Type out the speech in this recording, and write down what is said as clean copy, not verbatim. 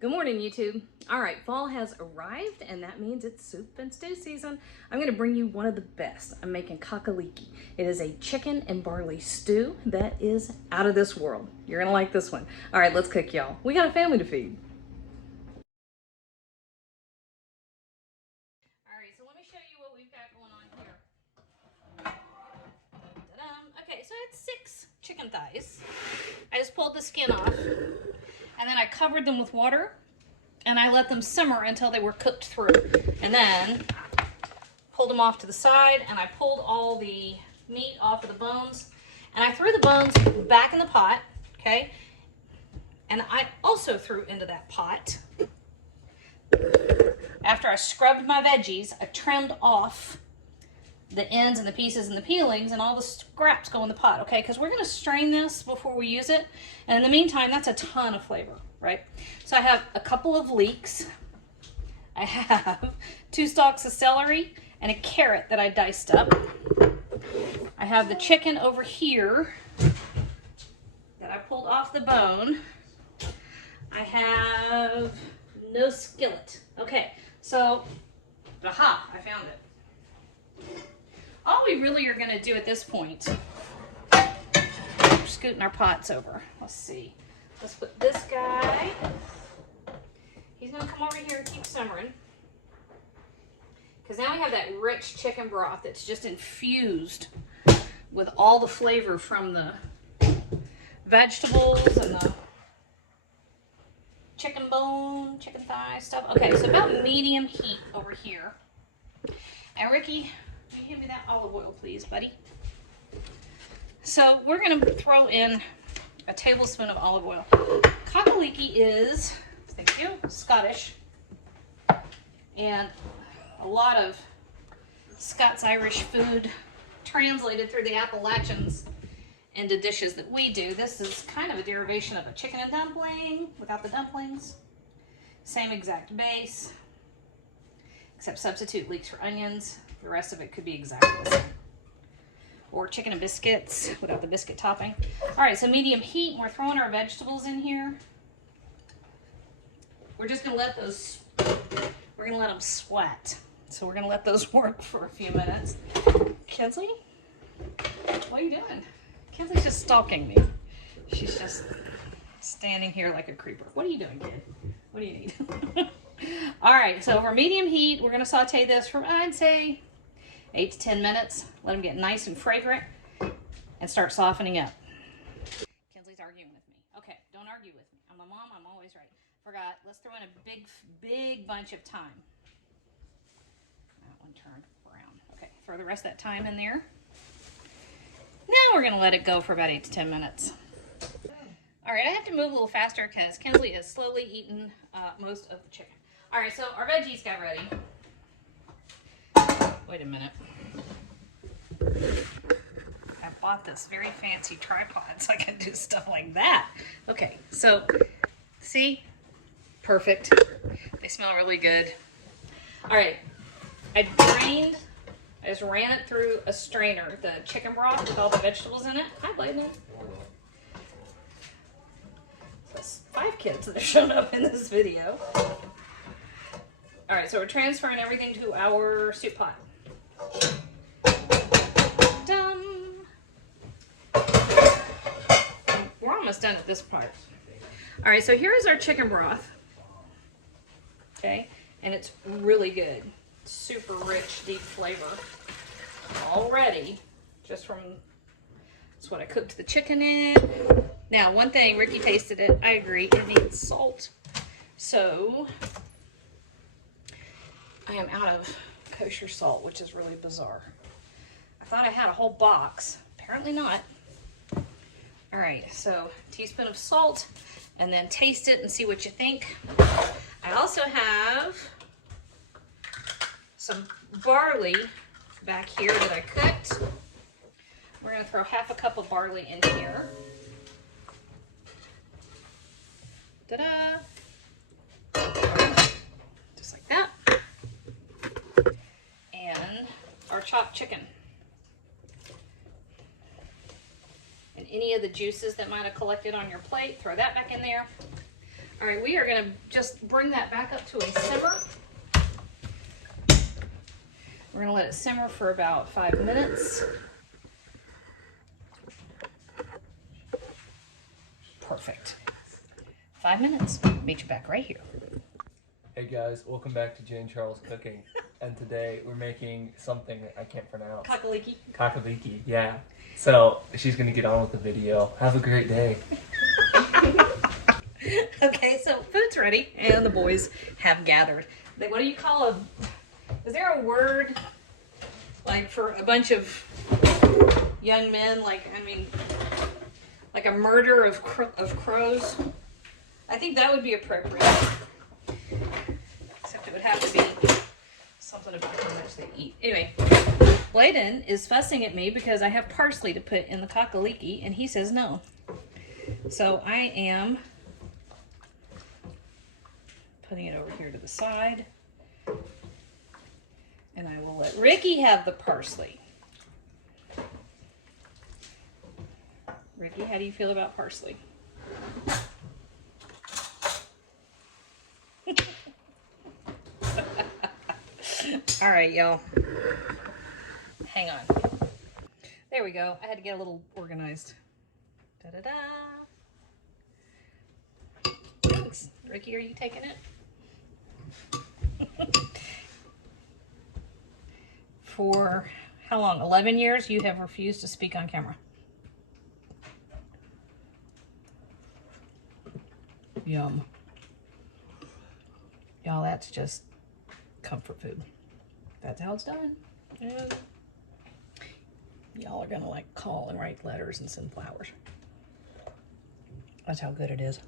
Good morning, YouTube. All right, fall has arrived, and that means it's soup and stew season. I'm gonna bring you one of the best. I'm making cock-a-leekie. It is a chicken and barley stew that is out of this world. You're gonna like this one. All right, let's cook, y'all. We got a family to feed. All right, so let me show you what we've got going on here. Ta-da. Okay, so I had 6 chicken thighs. I just pulled the skin off, and then I covered them with water, and I let them simmer until they were cooked through. And then pulled them off to the side, and I pulled all the meat off of the bones, and I threw the bones back in the pot, okay? And I also threw into that pot, after I scrubbed my veggies, I trimmed off the ends and the pieces and the peelings, and all the scraps go in the pot, okay? Because we're gonna strain this before we use it. And in the meantime, that's a ton of flavor, right? So I have a couple of leeks. I have 2 stalks of celery and a carrot that I diced up. I have the chicken over here that I pulled off the bone. I have no skillet. Okay, so, aha, I found it. All we really are gonna do at this point, we're scooting our pots over. Let's see. Let's put this guy, he's gonna come over here and keep simmering. Because now we have that rich chicken broth that's just infused with all the flavor from the vegetables and the chicken bone, chicken thigh stuff. Okay, so about medium heat over here. And Ricky, will you hand me that olive oil, please, buddy? So we're gonna throw in a tablespoon of olive oil. Cock-a-leekie is, thank you, Scottish. And a lot of Scots-Irish food translated through the Appalachians into dishes that we do. This is kind of a derivation of a chicken and dumpling without the dumplings. Same exact base, except substitute leeks for onions. The rest of it could be exactly the same. Or chicken and biscuits without the biscuit topping. All right, so medium heat, and we're throwing our vegetables in here. We're just gonna let those, we're gonna let them sweat. So we're gonna let those work for a few minutes. Kinsley, what are you doing? Kinsley's just stalking me. She's just standing here like a creeper. What are you doing, kid? What do you need? All right, so over medium heat, we're gonna saute this for, I'd say, 8 to 10 minutes. Let them get nice and fragrant and start softening up. Kinsley's arguing with me. Okay, don't argue with me. I'm a mom, I'm always right. Forgot, let's throw in a big bunch of thyme. That one turned brown. Okay, throw the rest of that thyme in there. Now we're gonna let it go for about 8 to 10 minutes. All right, I have to move a little faster because Kinsley is slowly eating most of the chicken. All right, so our veggies got ready. Wait a minute. I bought this very fancy tripod so I can do stuff like that. Okay, so see? Perfect. They smell really good. All right, I just ran it through a strainer, the chicken broth with all the vegetables in it. Hi, Bladen. That's 5 kids that have shown up in this video. All right, so we're transferring everything to our soup pot. Done. We're almost done at this part. All right, so here is our chicken broth. Okay, and it's really good. Super rich, deep flavor. Already, just from, that's what I cooked the chicken in. Now, one thing, Ricky tasted it. I agree, it needs salt. So, I am out of kosher salt, which is really bizarre. I thought I had a whole box. Apparently not. All right, so teaspoon of salt, and then taste it and see what you think. I also have some barley back here that I cooked. We're gonna throw half a cup of barley in here. Ta-da! Just like that. And our chopped chicken. And any of the juices that might have collected on your plate, throw that back in there. All right, we are gonna just bring that back up to a simmer. We're gonna let it simmer for about 5 minutes. Perfect. 5 minutes. Meet you back right here. Hey guys, welcome back to Jane Charles Cooking. And today we're making something that I can't pronounce. Cock-a-leekie. Cock-a-leekie, yeah. So she's gonna get on with the video. Have a great day. Okay, so food's ready, and the boys have gathered. What do you call a? Is there a word like for a bunch of young men? Like like a murder of crows? I think that would be appropriate. Except it would have to be something about how much they eat. Anyway, Bladen is fussing at me because I have parsley to put in the cock-a-leekie, and he says no. So I am putting it over here to the side. And I will let Ricky have the parsley. Ricky, how do you feel about parsley? All right, y'all. Hang on. There we go. I had to get a little organized. Da-da-da. Thanks. Ricky, are you taking it? For how long? 11 years you have refused to speak on camera. Yum. Y'all, that's just comfort food. That's how it's done. And y'all are gonna like call and write letters and send flowers. That's how good it is.